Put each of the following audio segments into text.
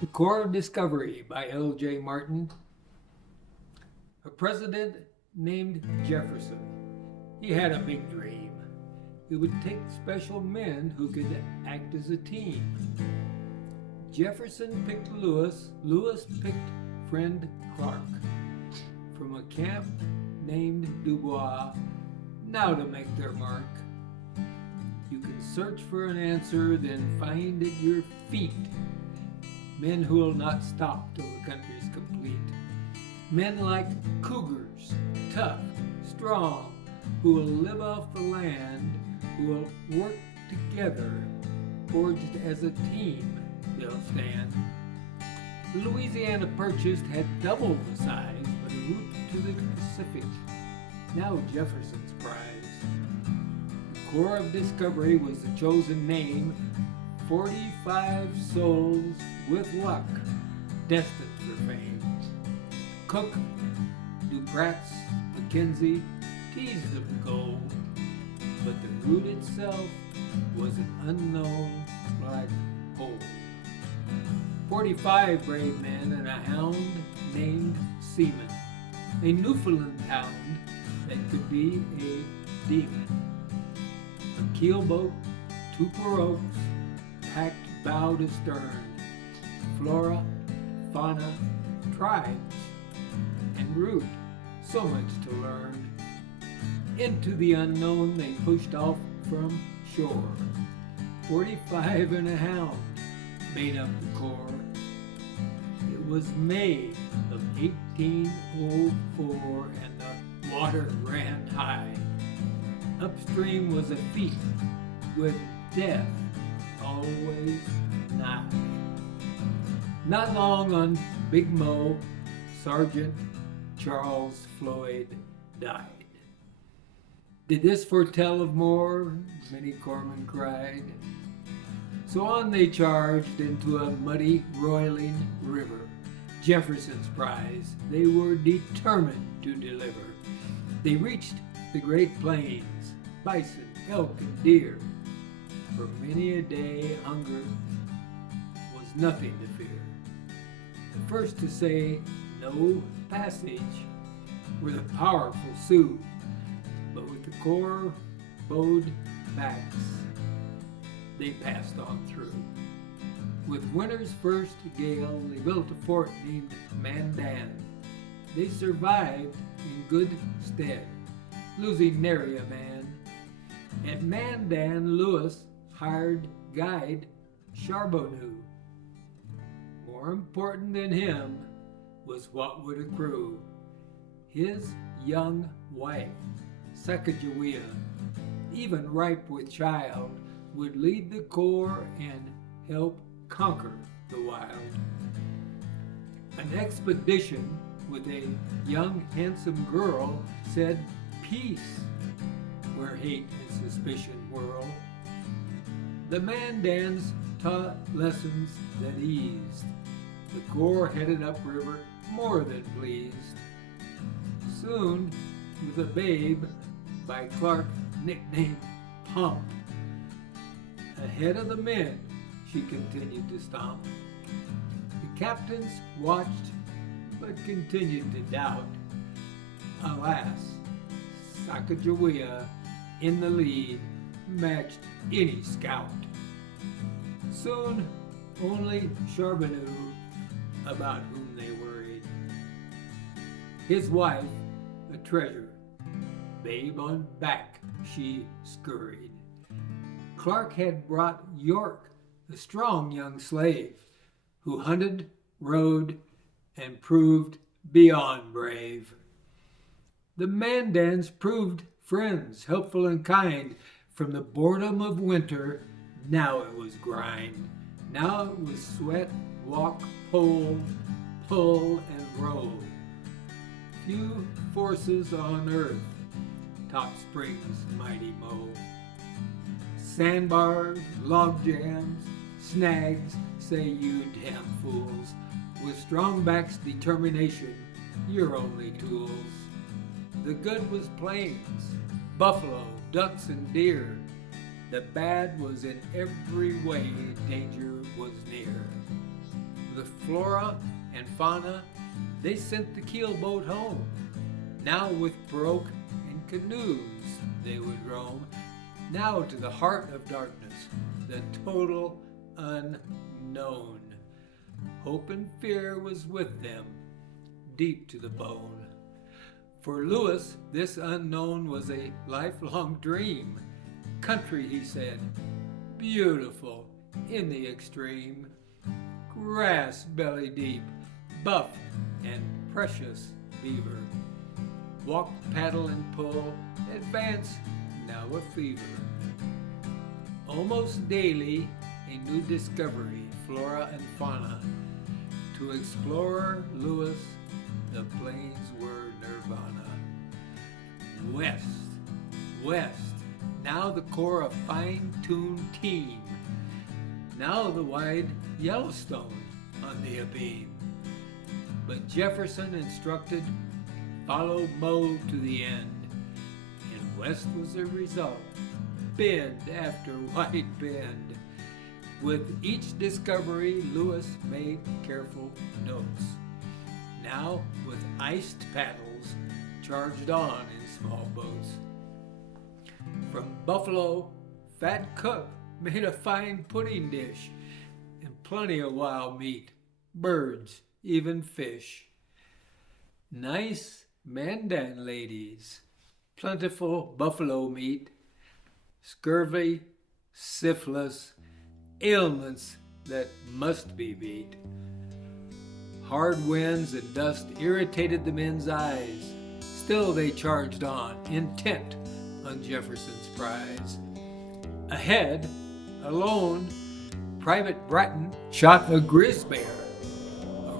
The Corp of Discovery by L.J. Martin. A president named Jefferson. He had a big dream. It would take special men who could act as a team. Jefferson picked Lewis. Lewis picked friend Clark. From a camp named Dubois, now to make their mark. You can search for an answer, then find at your feet men who will not stop till the country's complete. Men like cougars, tough, strong, who will live off the land, who will work together, forged as a team they'll stand. The Louisiana Purchase had double the size, but a route to the Pacific, now Jefferson's prize. The Corp of Discovery was the chosen name, 45 souls with luck, destined for fame. Cook, Dupratz, McKenzie teased of the gold, but the route itself was an unknown black hole. 45 brave men and a hound named Seaman, a Newfoundland hound that could be a demon. A keelboat, 2 pirogues, packed bow to stern, flora, fauna, tribes, and route, so much to learn. Into the unknown they pushed off from shore. 45 and a hound made up the Corps. It was May of 1804 and the water ran high. Upstream was a feat with death always nigh. Not long on Big Mo, Sergeant Charles Floyd died. Did this foretell of more? Many corpsmen cried. So on they charged into a muddy, roiling river. Jefferson's prize they were determined to deliver. They reached the Great Plains, bison, elk, and deer. For many a day hunger was nothing to fear. The first to say no passage were the powerful Sioux, but with the Corps bowed backs, they passed on through. With winter's first gale, they built a fort named Mandan. They survived in good stead, losing nary a man. At Mandan, Lewis hired guide Charbonneau. More important than him was what would accrue. His young wife, Sacagawea, even ripe with child, would lead the Corps and help conquer the wild. An expedition with a young, handsome girl said peace where hate and suspicion whirl. The Mandans taught lessons that eased. The Corps headed upriver more than pleased. Soon, with a babe by Clark nicknamed Pump, ahead of the men, she continued to stomp. The captains watched, but continued to doubt. Alas, Sacagawea in the lead matched any scout. Soon, only Charbonneau about whom they worried. His wife, a treasure, babe on back she scurried. Clark had brought York, a strong young slave, who hunted, rode, and proved beyond brave. The Mandans proved friends, helpful and kind. From the boredom of winter, now it was grind. Now it was sweat, walk, pull, and roll. Few forces on earth top Spring's mighty mow. Sandbars, log jams, snags, say you damn fools. With strong back's determination, your only tools. The good was plains, buffalo, ducks, and deer. The bad was in every way, danger was near. the flora and fauna, they sent the keelboat home. Now with pirogue and canoes they would roam. Now to the heart of darkness, the total unknown. Hope and fear was with them, deep to the bone. For Lewis, this unknown was a lifelong dream. Country, he said, beautiful in the extreme. Grass belly deep, buff and precious beaver. Walk, paddle, and pull, advance, now a fever. Almost daily, a new discovery, flora and fauna. To explorer Lewis, the plains were nirvana. West, west, now the core of fine-tuned team. Now the wide Yellowstone on the abeam. But Jefferson instructed, follow Mo to the end. And west was the result, bend after wide bend. With each discovery, Lewis made careful notes. Now, with iced paddles, charged on in small boats. From buffalo, fat cook made a fine pudding dish, and plenty of wild meat, birds, even fish. Nice Mandan ladies, plentiful buffalo meat, scurvy, syphilis, ailments that must be beat. Hard winds and dust irritated the men's eyes. Still they charged on, intent on Jefferson's prize. Ahead, alone, Private Bratton shot a grizzly bear.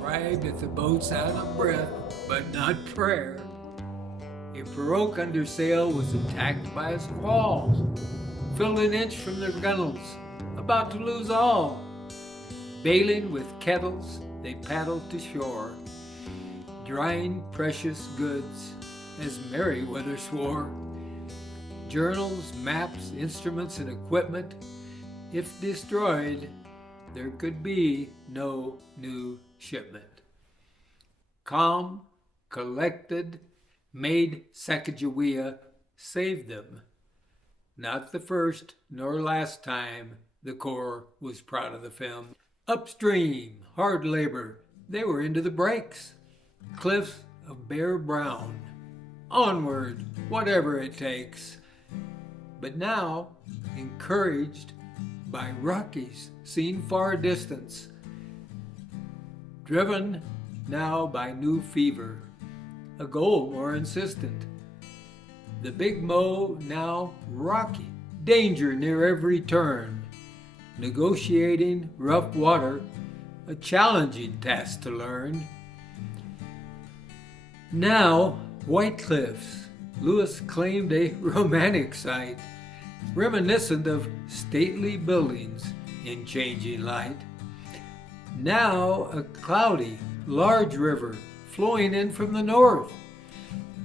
Arrived at the boats out of breath, but not prayer. A pirogue under sail was attacked by a squall, filled an inch from their gunnels, about to lose all. Bailing with kettles, they paddled to shore, drying precious goods, as Meriwether swore. Journals, maps, instruments, and equipment, if destroyed, there could be no new shipment. Calm, collected, made Sacagawea saved them. Not the first nor last time the Corps was proud of the film. Upstream, hard labor, they were into the breaks. Cliffs of bare brown. Onward, whatever it takes. But now, encouraged by Rockies seen far distance, driven now by new fever, a goal more insistent. The Big Mo now rocky, danger near every turn. Negotiating rough water, a challenging task to learn. Now, White Cliffs, Lewis claimed a romantic sight, reminiscent of stately buildings in changing light. Now, a cloudy, large river flowing in from the north.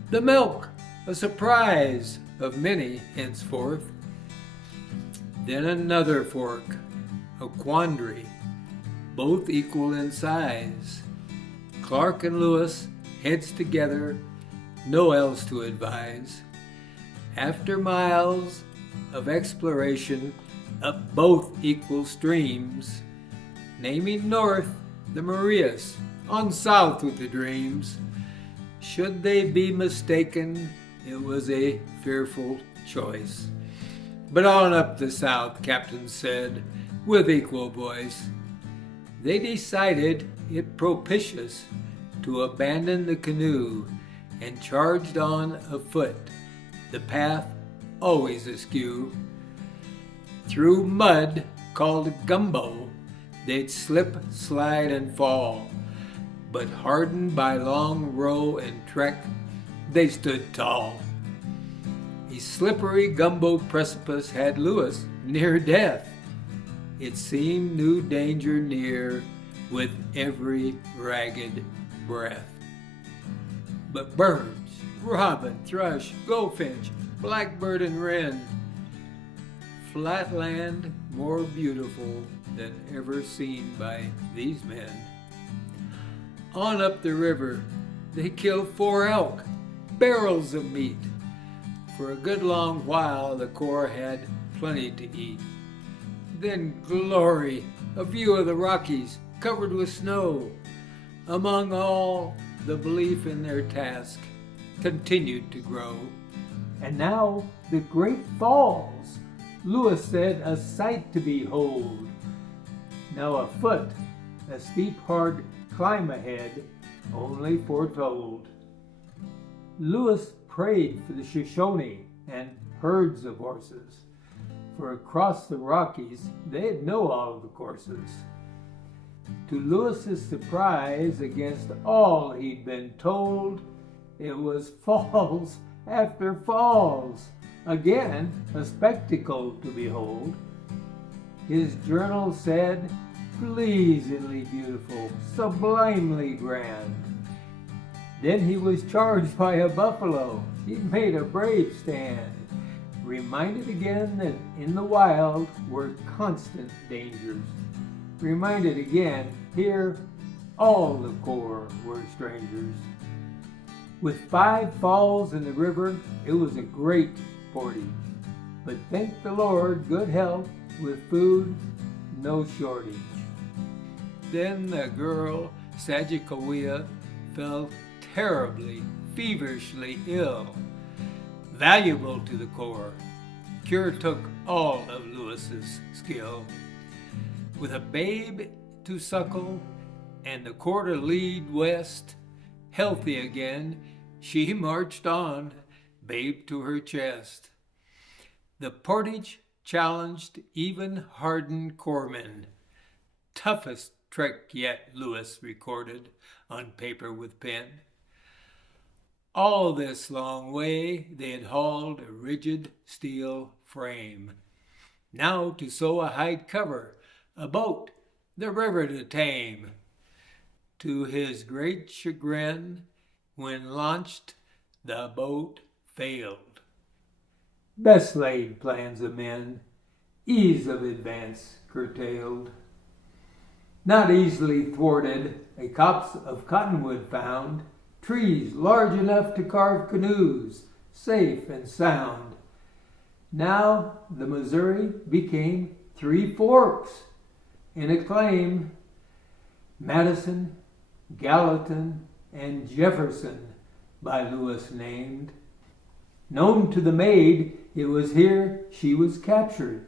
The milk, a surprise of many henceforth. Then another fork, a quandary, both equal in size. Clark and Lewis, heads together, no else to advise. After miles of exploration up both equal streams, naming north the Marias, on south with the dreams. Should they be mistaken, it was a fearful choice. But on up the south, Captain said, with equal voice. They decided it propitious to abandon the canoe and charged on afoot, the path always askew. Through mud called gumbo, they'd slip, slide, and fall, but hardened by long row and trek, they stood tall. A slippery gumbo precipice had Lewis near death. It seemed new danger near with every ragged breath. But birds, robin, thrush, goldfinch, blackbird, and wren, flat land more beautiful than ever seen by these men. On up the river, they killed 4 elk, barrels of meat. For a good long while, the Corps had plenty to eat. Then glory, a view of the Rockies covered with snow. Among all, the belief in their task continued to grow. And now the Great Falls, Lewis said, a sight to behold. Now afoot, a steep, hard climb ahead, only foretold. Lewis prayed for the Shoshone and herds of horses, for across the Rockies they'd know all the courses. To Lewis's surprise, against all he'd been told, it was falls after falls, again a spectacle to behold. His journal said, pleasingly beautiful, sublimely grand. Then he was charged by a buffalo. He'd made a brave stand, reminded again that in the wild were constant dangers. Reminded again, here all the Corps were strangers. With 5 falls in the river, it was a great portage. But thank the Lord, good health, with food, no shortage. Then the girl, Sacagawea, fell terribly, feverishly ill. Valuable to the Corps, cure took all of Lewis's skill. With a babe to suckle and the Corps to lead west, healthy again, she marched on, babe to her chest. The portage challenged even hardened corpsmen. Toughest trek yet, Lewis recorded on paper with pen. All this long way they had hauled a rigid steel frame. Now to sew a hide cover, a boat, the river to tame. To his great chagrin, when launched, the boat failed. Best laid plans of men, ease of advance curtailed. Not easily thwarted, a copse of cottonwood found, trees large enough to carve canoes, safe and sound. Now the Missouri became 3 forks in a claim. Madison, Gallatin, and Jefferson by Lewis named. Known to the maid, it was here she was captured,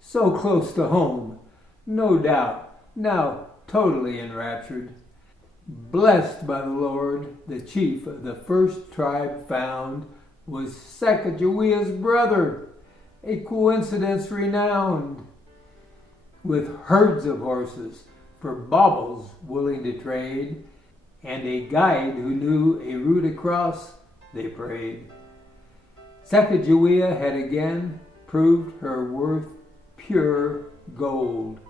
so close to home, no doubt, now totally enraptured. Blessed by the Lord, the chief of the first tribe found was Sacagawea's brother, a coincidence renowned. With herds of horses, for baubles willing to trade, and a guide who knew a route across, they prayed. Sacagawea had again proved her worth pure gold.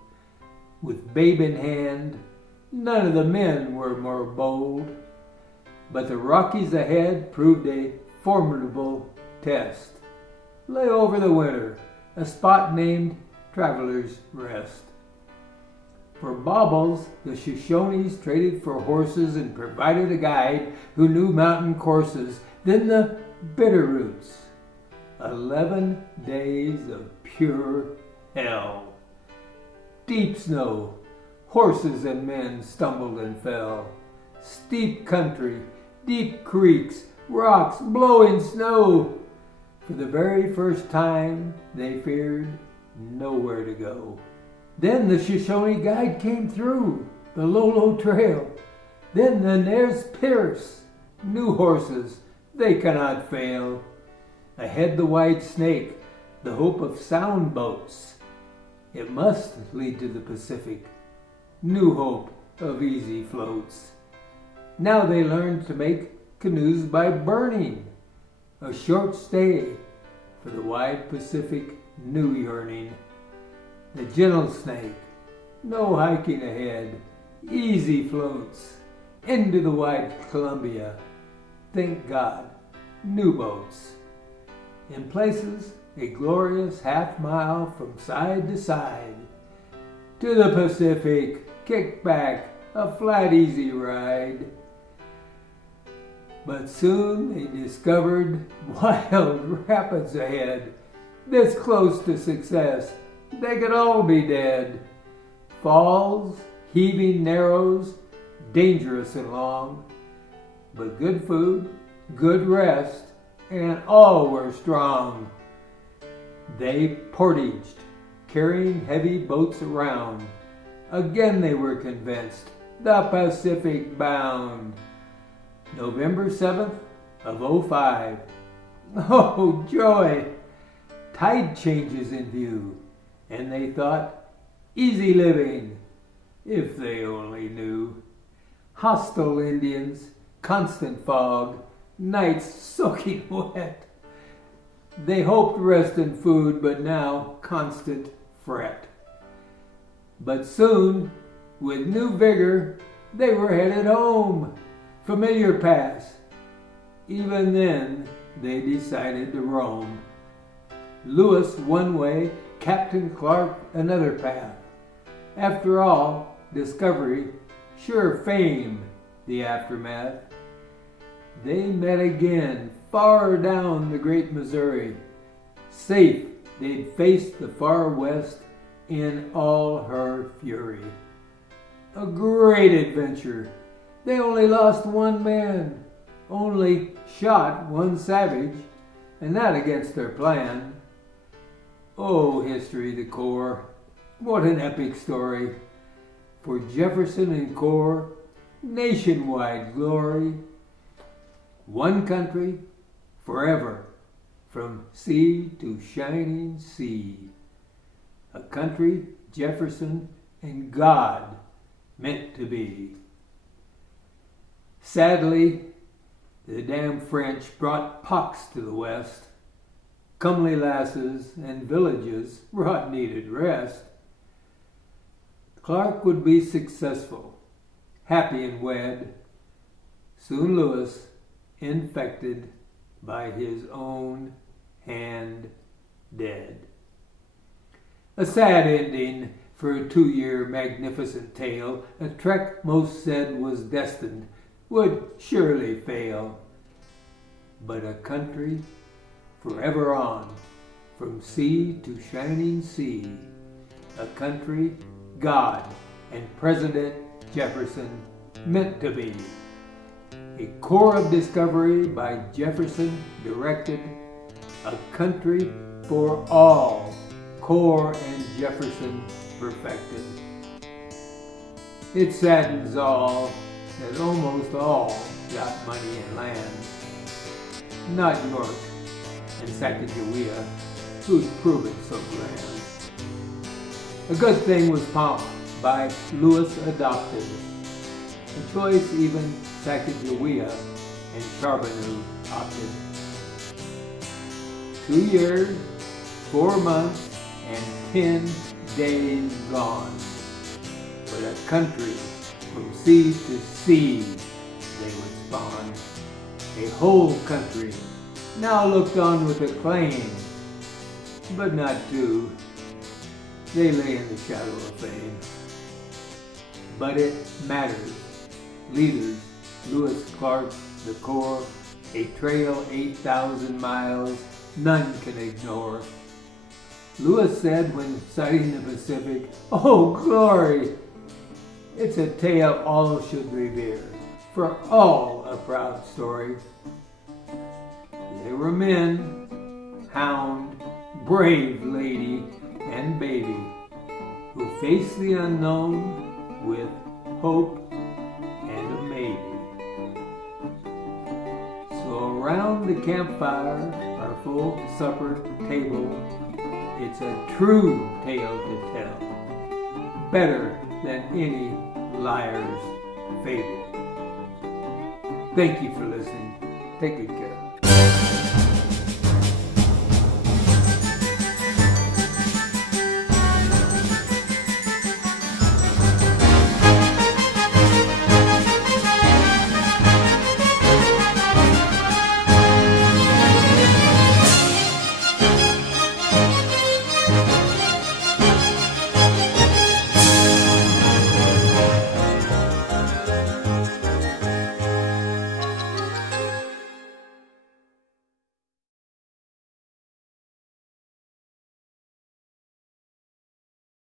With babe in hand, none of the men were more bold. But the Rockies ahead proved a formidable test. Lay over the winter, a spot named Traveler's Rest. For baubles, the Shoshones traded for horses and provided a guide who knew mountain courses. Then the bitter routes. 11 days of pure hell. Deep snow, horses and men stumbled and fell. Steep country, deep creeks, rocks, blowing snow. For the very first time, they feared nowhere to go. Then the Shoshone guide came through the Lolo Trail. Then the Nez Perce, new horses, they cannot fail. Ahead the White Snake, the hope of sound boats. It must lead to the Pacific, new hope of easy floats. Now they learned to make canoes by burning, a short stay for the wide Pacific new yearning. The gentle snake, no hiking ahead, easy floats into the wide Columbia. Thank God, new boats. In places, a glorious half mile from side to side. to the Pacific, kick back, a flat easy ride. But soon they discovered wild rapids ahead. This close to success, they could all be dead. Falls, heaving narrows, dangerous and long. But good food, good rest, and all were strong. They portaged, carrying heavy boats around. Again they were convinced, the Pacific bound. November 7th of 05. Oh, joy! Tide changes in view, and they thought, easy living, if they only knew. Hostile Indians, constant fog, nights soaking wet. They hoped rest and food, but now constant fret. But soon, with new vigor, they were headed home. Familiar paths. Even then, they decided to roam. Lewis one way, Captain Clark another path. After all, discovery, sure fame, the aftermath. They met again, far down the great Missouri. Safe, they'd face the far west in all her fury. A great adventure. They only lost one man, only shot one savage, and that against their plan. Oh, history, the Corps, what an epic story. For Jefferson and Corps, nationwide glory. One country, forever, from sea to shining sea. A country Jefferson and God meant to be. Sadly, the damn French brought pox to the West. Comely lasses and villages brought needed rest. Clark would be successful, happy and wed. Soon Lewis, infected by his own hand, dead. A sad ending for a 2-year magnificent tale. A trek most said was destined, would surely fail. But a country forever on, from sea to shining sea. A country God and President Jefferson meant to be. A Corp of Discovery by Jefferson directed. A country for all, Corp and Jefferson perfected. It saddens all that almost all got money and land. Not York and Sacagawea, who's proven so grand. A good thing was pomp by Lewis adopted. A choice even Sacagawea and Charbonneau opted. 2 years, 4 months, and 10 days gone. But a country from sea to sea they would spawn. A whole country now looked on with acclaim, but not two. They lay in the shadow of fame. But it matters. Leaders, Lewis, Clark, the Corps, a trail 8,000 miles, none can ignore. Lewis said when sighting the Pacific, "Oh, glory! It's a tale all should revere, for all a proud story." They were men, hound, brave lady, and baby, who faced the unknown with hope and a maybe. So around the campfire, our full supper table, it's a true tale to tell, better than any liar's fable. Thank you for listening. Take good care.